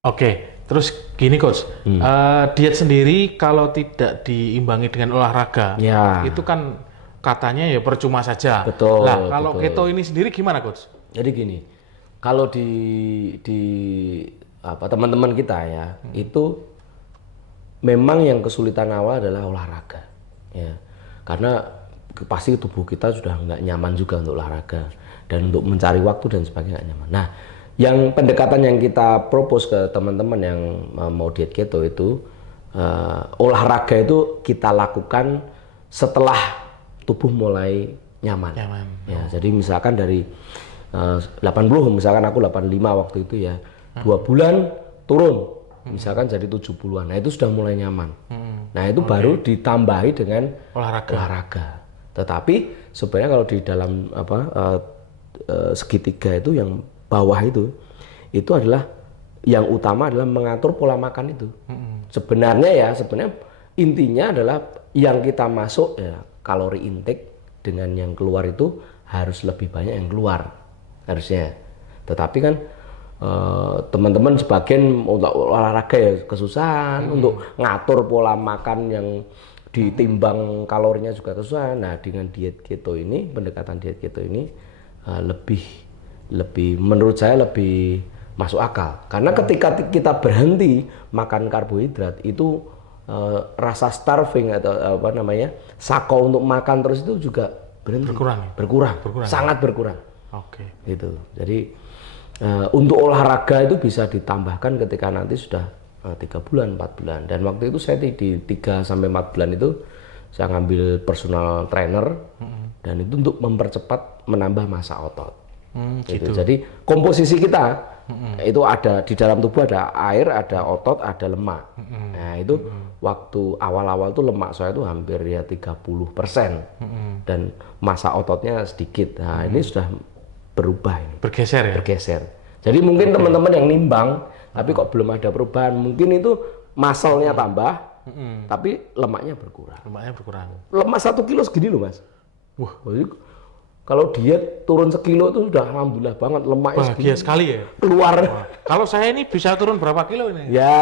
Oke, terus gini coach, diet sendiri kalau tidak diimbangi dengan olahraga, Ya, itu kan katanya ya percuma saja. Lah, betul, kalau keto betul. ini sendiri gimana coach? Jadi gini, kalau di apa teman-teman kita ya, itu memang yang kesulitan awal adalah olahraga, ya. Karena pasti tubuh kita sudah nggak nyaman juga untuk olahraga dan untuk mencari waktu dan sebagainya nggak nyaman. Nah, yang pendekatan yang kita propose ke teman-teman yang mau diet keto itu olahraga itu kita lakukan setelah tubuh mulai nyaman. Nyaman. Ya, jadi misalkan dari 80, misalkan aku 85 waktu itu ya, 2 bulan turun, misalkan jadi 70-an. Nah itu sudah mulai nyaman. Nah itu baru ditambahi dengan olahraga. Tetapi sebenarnya kalau di dalam segitiga itu yang bawah itu adalah yang utama adalah mengatur pola makan itu. Sebenarnya intinya adalah yang kita masuk ya kalori intake dengan yang keluar itu harus lebih banyak yang keluar harusnya. Tetapi kan teman-teman sebagian untuk olahraga ya kesusahan, untuk ngatur pola makan yang ditimbang kalorinya juga kesusahan. Nah dengan diet keto ini, pendekatan diet keto ini lebih menurut saya lebih masuk akal. Karena ketika kita berhenti makan karbohidrat itu rasa starving atau apa namanya sako untuk makan terus itu juga berhenti. Berkurang. Sangat berkurang. Oke. Gitu. Jadi untuk olahraga itu bisa ditambahkan ketika nanti sudah 3 bulan, 4 bulan. Dan waktu itu saya di 3 sampai 4 bulan itu saya ngambil personal trainer dan itu untuk mempercepat menambah massa otot. Gitu. Jadi komposisi kita itu ada di dalam tubuh ada air, ada otot, ada lemak. Nah itu waktu awal-awal tuh lemak saya itu hampir ya 30% dan massa ototnya sedikit. Nah ini sudah berubah ini. Bergeser ya? Bergeser. Jadi mungkin teman-teman yang nimbang tapi kok belum ada perubahan, mungkin itu muscle-nya tambah tapi lemaknya berkurang. Lemak 1 kilo segini loh mas. Wah, kalau diet turun sekilo itu sudah alhamdulillah banget, lemaknya bahagia sekali ya. keluar. Wah, kalau saya ini bisa turun berapa kilo ini? Ya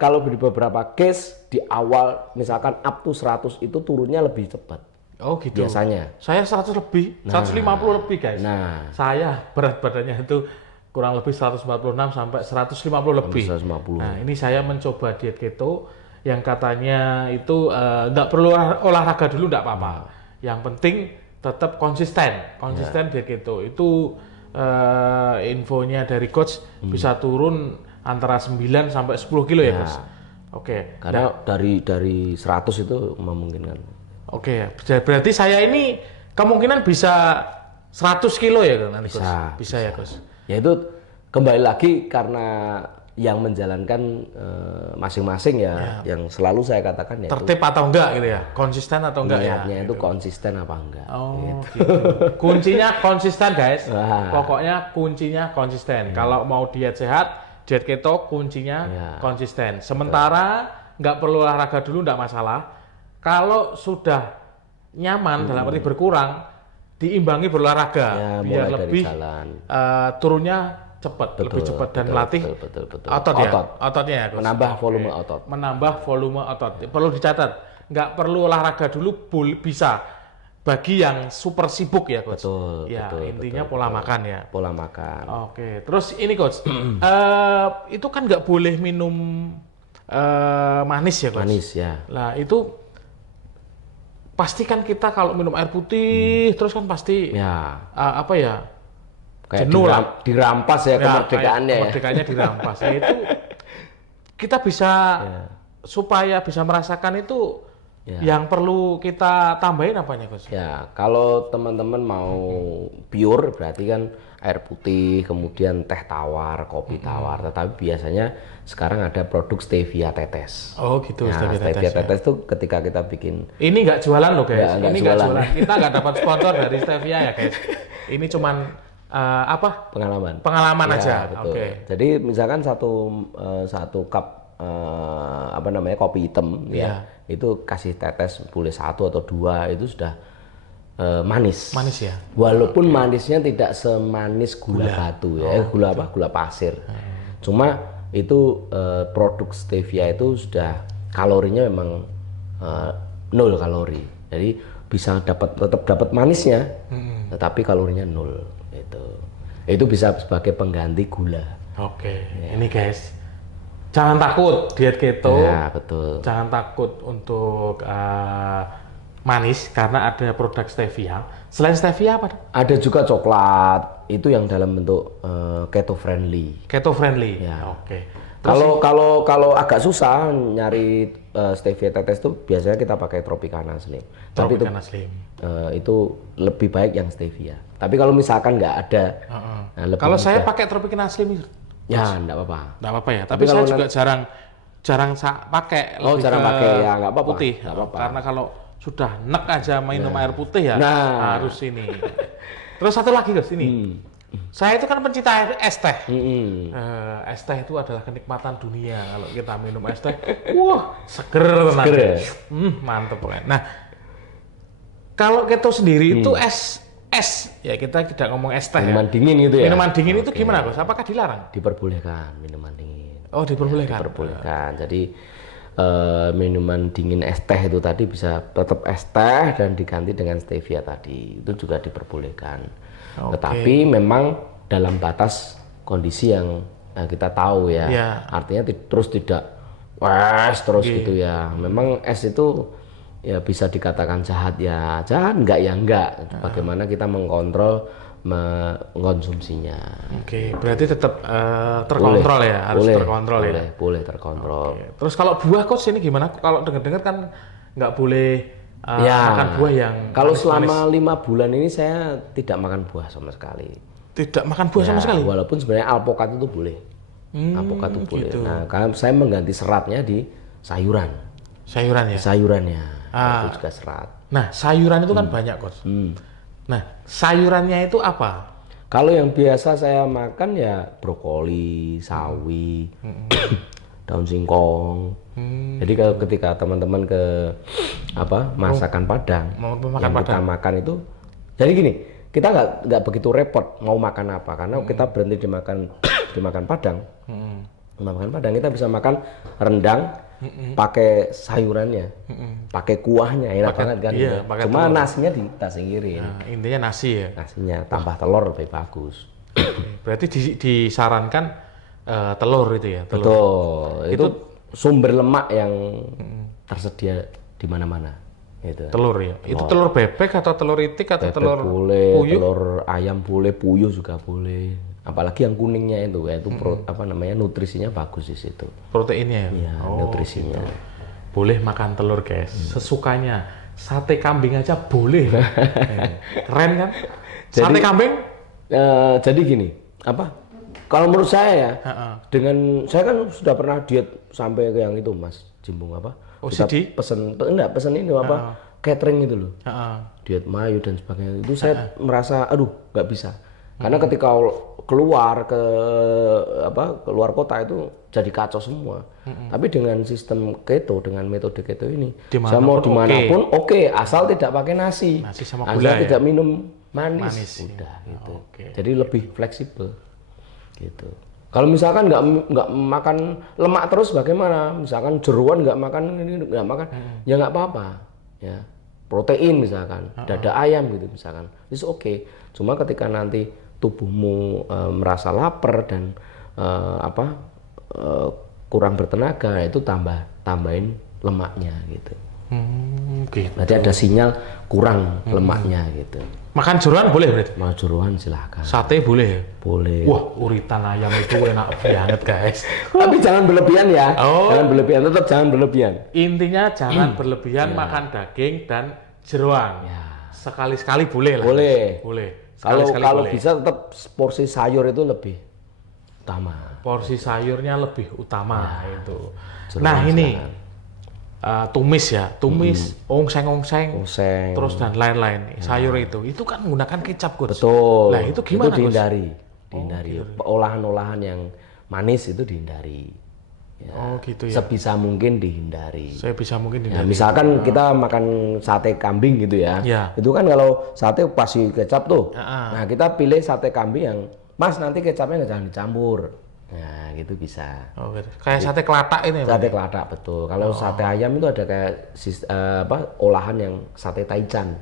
kalau di beberapa case di awal misalkan up to 100 itu turunnya lebih cepat. Oh gitu. Biasanya. Saya 100 lebih, 150 lebih guys. Nah, saya berat badannya itu kurang lebih 146 sampai 150 lebih. 150. Nah ini saya mencoba diet keto yang katanya itu nggak perlu olahraga dulu nggak apa-apa. Yang penting tetap konsisten diet keto. Itu infonya dari coach bisa turun antara 9 sampai 10 kilo ya coach. Oke. Karena dari 100 itu memungkinkan. Oke, berarti saya ini kemungkinan bisa 100 kilo ya nanti coach? Bisa ya coach? Ya itu kembali lagi karena yang menjalankan masing-masing ya, yang selalu saya katakan ya tertib atau enggak gitu ya, konsisten atau enggak ya? Niatnya itu konsisten apa enggak. Oh gitu. Kuncinya konsisten guys. Pokoknya kuncinya konsisten. Kalau mau diet sehat, diet keto kuncinya konsisten. Sementara nggak perlu olahraga dulu nggak masalah. Kalau sudah nyaman dalam arti berkurang, diimbangi berolahraga biar lebih turunnya cepat, lebih cepat dan melatih ototnya ya, menambah volume otot. Menambah volume otot. Perlu dicatat, nggak perlu olahraga dulu bisa bagi yang super sibuk ya coach. Intinya pola makan ya. Pola makan. Oke, terus ini coach, itu kan nggak boleh minum manis ya coach. Manis ya. Lah itu pastikan kita kalau minum air putih terus kan pasti kayak jenuh lah, dirampas ya kemerdekaannya. Kemerdekaannya dirampas. Nah itu kita bisa supaya bisa merasakan itu yang perlu kita tambahin apanya coach? Ya kalau teman-teman mau pure berarti kan air putih, kemudian teh tawar, kopi tawar. Tetapi biasanya sekarang ada produk stevia tetes. Oh gitu, stevia tetes tuh ketika kita bikin. Ini nggak jualan loh guys. Ini nggak jualan. Kita nggak dapat sponsor dari stevia ya guys. Ini cuman pengalaman aja. Oke. Jadi misalkan satu cup kopi hitam itu kasih tetes boleh 1 atau 2 itu sudah manis ya. Walaupun manisnya tidak semanis gula batu ya, gula pasir. Cuma itu produk stevia itu sudah kalorinya memang 0 kalori. Jadi bisa tetap dapat manisnya, tetapi kalorinya 0 itu. Itu bisa sebagai pengganti gula. Oke. Ini guys, jangan takut diet keto. Ya, betul. Jangan takut untuk manis karena ada produk stevia. Selain stevia apa? Ada juga coklat, itu yang dalam bentuk keto friendly. Keto friendly. Ya. Oke. Kalau agak susah nyari stevia tetes itu biasanya kita pakai Tropicana Slim. Tropicana Slim. Itu lebih baik yang stevia. Tapi kalau misalkan nggak ada, kalau saya pakai Tropicana Slim itu, ya nggak apa-apa. Nggak apa-apa ya. Tapi saya juga jarang pakai. Jarang pakai ya nggak apa-apa. Putih. Nggak apa-apa. Karena kalau sudah nek aja minum air putih ya, harus ini. Terus satu lagi guys ini. Saya itu kan pencinta es teh. Es teh itu adalah kenikmatan dunia. Kalau kita minum es teh, wah seger tenan. Mantep pokoknya. Nah, kalau keto sendiri itu es ya kita tidak ngomong es teh. Minuman dingin gitu ya. Minuman dingin itu gimana Gus? Apakah dilarang? Diperbolehkan minuman dingin. Oh diperbolehkan. Ya, diperbolehkan. Jadi minuman dingin es teh itu tadi bisa tetap es teh dan diganti dengan stevia tadi. Itu juga diperbolehkan. Tetapi memang dalam batas kondisi yang kita tahu ya. Artinya terus tidak es terus gitu ya. Memang es itu ya bisa dikatakan jahat ya jahat, enggak ya enggak. Bagaimana kita mengkonsumsinya. Oke, berarti tetap terkontrol ya, harus terkontrol ya. Boleh terkontrol. Terus kalau buah Coach ini gimana? Kalau dengar-dengar kan nggak boleh makan buah yang kalau selama 5 bulan ini saya tidak makan buah sama sekali. Tidak makan buah sama sekali? Walaupun sebenarnya alpukat itu boleh. Alpukat itu boleh. Nah, karena saya mengganti seratnya di sayuran. Sayuran ya? Sayurannya. Itu juga serat. Nah, sayuran itu kan banyak, Coach. Nah, sayurannya itu apa? Kalau yang biasa saya makan ya brokoli, sawi, daun singkong. Jadi kalau ketika teman-teman ke masakan Padang, yang kita makan itu, jadi gini, kita nggak begitu repot mau makan apa, karena kita berhenti dimakan Padang. Makan Padang kita bisa makan rendang, pakai sayurannya, pakai kuahnya, enak banget kan. Iya, cuma telur. Nasinya kita singkirin. Nah, intinya nasi ya. Nasinya tambah telur lebih bagus. Berarti disarankan telur itu ya. Telur. Betul. Itu sumber lemak yang tersedia di mana-mana. Gitu. Telur ya. Itu telur bebek atau telur itik atau bebek telur boleh, puyuh? Telur ayam boleh, puyuh juga boleh. Apalagi yang kuningnya itu, yaitu nutrisinya bagus di situ. Proteinnya ya. Iya, nutrisinya. Gitu. Boleh makan telur guys, sesukanya. Sate kambing aja boleh. Keren kan? Sate kambing? Jadi gini, kalau menurut saya ya, dengan saya kan sudah pernah diet sampai ke yang itu Mas Jimbung OCD? Pesen ini catering itu loh. Diet mayo dan sebagainya. Itu saya merasa nggak bisa. Karena ketika keluar keluar kota itu jadi kacau semua. Tapi dengan sistem keto, dengan metode keto ini, saya mau dimanapun asal tidak pakai nasi sama gula asal tidak minum manis. Udah gitu. Jadi lebih fleksibel gitu. Kalau misalkan nggak makan lemak terus bagaimana? Misalkan jeruan nggak makan ya nggak apa-apa ya. Protein misalkan, dada ayam gitu misalkan, itu oke. Cuma ketika nanti tubuhmu merasa lapar dan kurang bertenaga, itu tambahin lemaknya gitu. Gitu. Berarti ada sinyal kurang lemaknya gitu. Makan jeroan boleh berarti? Mau jeroan silahkan. Sate boleh ya? Boleh. Wah, uritan ayam itu enak banget guys. Tapi jangan berlebihan ya. Jangan berlebihan, tetap jangan berlebihan. Intinya jangan berlebihan makan daging dan jeroan. Sekali-sekali boleh lah. Boleh. Kalau bisa tetap porsi sayur itu lebih utama. Porsi sayurnya lebih utama itu. Nah ini tumis, ongseng, terus dan lain-lain. Sayur itu kan menggunakan kecap Coach. Betul. Nah itu gimana itu dihindari. Olahan-olahan yang manis itu dihindari. Ya, gitu ya. Sebisa mungkin dihindari. Ya, misalkan kita makan sate kambing gitu ya. Itu kan kalau sate pasti kecap tuh. Nah kita pilih sate kambing yang, Mas nanti kecapnya jangan dicampur. Nah, gitu bisa. Oh, gitu. Kayak sate kelatak ini. Sate kelatak betul. Kalau sate ayam itu ada kayak olahan yang sate taichan.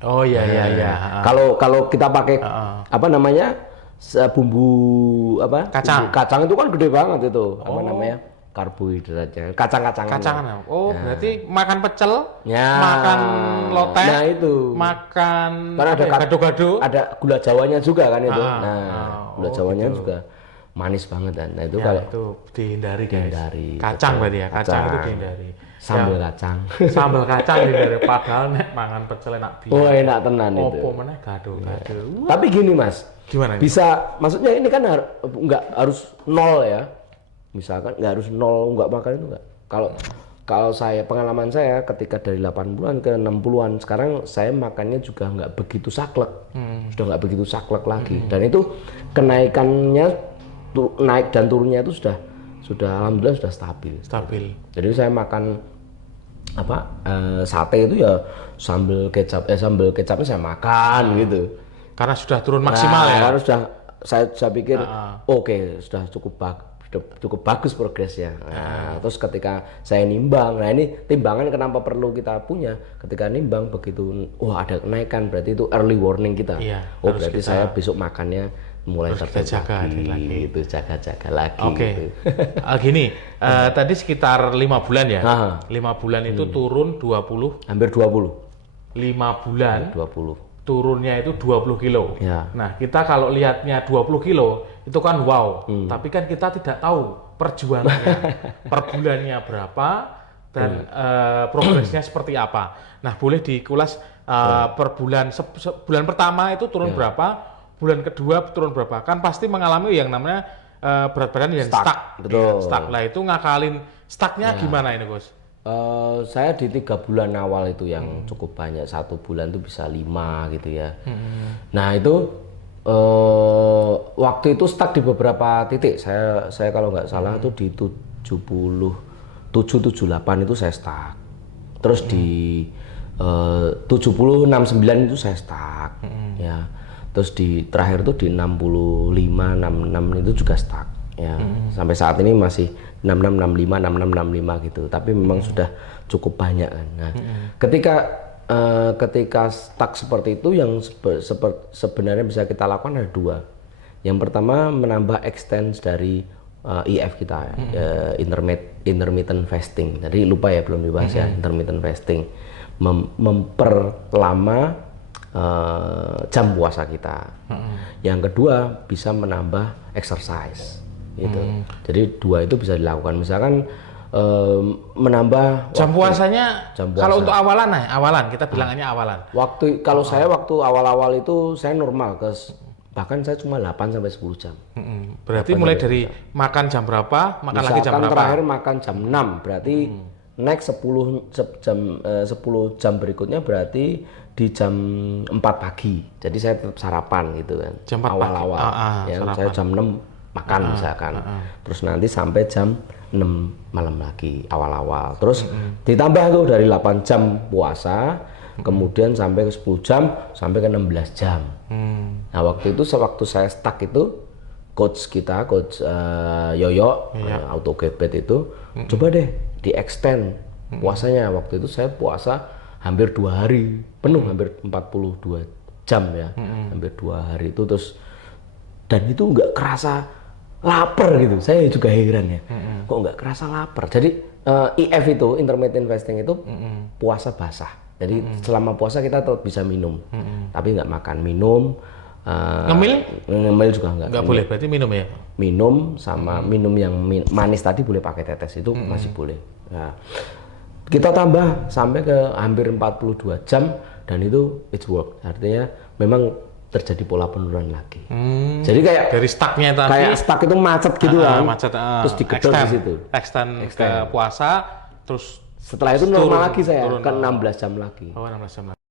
Oh iya iya. Kalau kita pakai apa namanya bumbu apa? Kacang. Bumbu kacang itu kan gede banget itu. Apa namanya? Karbohidratnya. Kacang-kacangan. Kacangan. Oh, berarti makan pecel, ya, makan lotek, nah itu. makan ada gado-gado. Ada gula Jawanya juga kan itu. Gula Jawanya gitu. Juga manis banget kan. Nah, itu ya, kalau itu dihindari guys. Dihindari. Kacang berarti ya. Kacang itu dihindari. Sambal kacang. Sambal kacang dihindari padahal nek mangan pecel enak biasa. Oh, enak tenan itu. Opo meneh gado-gado. Tapi gini, Mas. Gimana? Bisa maksudnya ini kan nggak harus nol ya. Misalkan nggak harus nol, nggak makan itu nggak. Kalau saya, pengalaman saya ketika dari 80-an ke 60-an, sekarang saya makannya juga nggak begitu saklek. Sudah nggak begitu saklek lagi. Dan itu kenaikannya, naik dan turunnya itu sudah alhamdulillah sudah stabil. Jadi saya makan sate itu ya sambal kecapnya saya makan gitu. Karena sudah turun maksimal ya. Karena sudah saya pikir oke, sudah cukup bagus progresnya. Nah, terus ketika saya nimbang, nah ini timbangan kenapa perlu kita punya? Ketika nimbang begitu, ada kenaikan, berarti itu early warning kita. Iya, berarti saya besok makannya mulai jaga lagi. Itu jaga lagi. Oke. Gitu. Gini, tadi sekitar 5 bulan ya. 5 bulan itu turun 20. Hampir 20. 5 bulan. 20. Turunnya itu 20 kilo. Ya. Nah, kita kalau lihatnya 20 kilo, itu kan wow. Tapi kan kita tidak tahu perjuangannya per bulannya berapa dan progresnya seperti apa. Nah, boleh dikulas per bulan. Bulan pertama itu turun berapa, bulan kedua turun berapa. Kan pasti mengalami yang namanya berat badan yang stuck. Betul. Ya, stuck. Lah itu ngakalin stucknya gimana ini, Gus? Saya di 3 bulan awal itu yang cukup banyak, 1 bulan itu bisa 5 gitu ya. Nah itu waktu itu stuck di beberapa titik. Saya kalau nggak salah itu di 77-78 itu saya stuck. Terus di 70-69 itu saya stuck. Ya. Terus di terakhir itu di 65-66 itu juga stuck. Ya, sampai saat ini masih 66, 65, 66, 65 gitu. Tapi memang sudah cukup banyak kan. Nah, ketika stuck seperti itu yang sebenarnya bisa kita lakukan ada 2. Yang pertama menambah extend dari IF kita, intermittent fasting. Tadi lupa ya, belum dibahas ya, intermittent fasting. Memperlama jam puasa kita. Yang kedua bisa menambah exercise. Gitu. Jadi 2 itu bisa dilakukan. Misalkan menambah jam puasanya. Kalau untuk awalan kita bilangannya awalan. Kalau saya waktu awal-awal itu saya normal bahkan saya cuma 8 sampai 10 jam. Berarti mulai dari makan jam berapa, makan lagi jam berapa? Terakhir makan jam 6, berarti next 10 jam berikutnya berarti di jam 4 pagi. Jadi saya tetap sarapan gitu kan. Jam 4 awal-awal. Saya jam 6 makan misalkan. Terus nanti sampai jam 6 malam lagi awal-awal. Terus ditambah tuh dari 8 jam puasa, kemudian sampai ke 10 jam, sampai ke 16 jam. Nah, waktu saya stuck itu coach Yoyo, Autogebet itu coba deh di extend puasanya. Waktu itu saya puasa hampir 2 hari penuh, hampir 42 jam ya. Hampir 2 hari itu terus, dan itu nggak kerasa lapar gitu. Saya juga heran ya, kok nggak kerasa lapar. Jadi IF itu, intermittent fasting itu puasa basah. Jadi selama puasa kita tetap bisa minum, tapi nggak makan. Ngemil juga nggak boleh. Berarti minum ya? Minum sama minum yang manis tadi boleh pakai tetes, itu masih boleh. Nah, kita tambah sampai ke hampir 42 jam dan itu it's work. Artinya memang terjadi pola penurunan lagi. Jadi kayak dari stucknya tadi, kayak stuck itu macet gitu kan. Terus digedor di situ. Extend ke puasa, terus setelah itu normal lagi saya, ke 16 jam lagi. 16 jam lagi.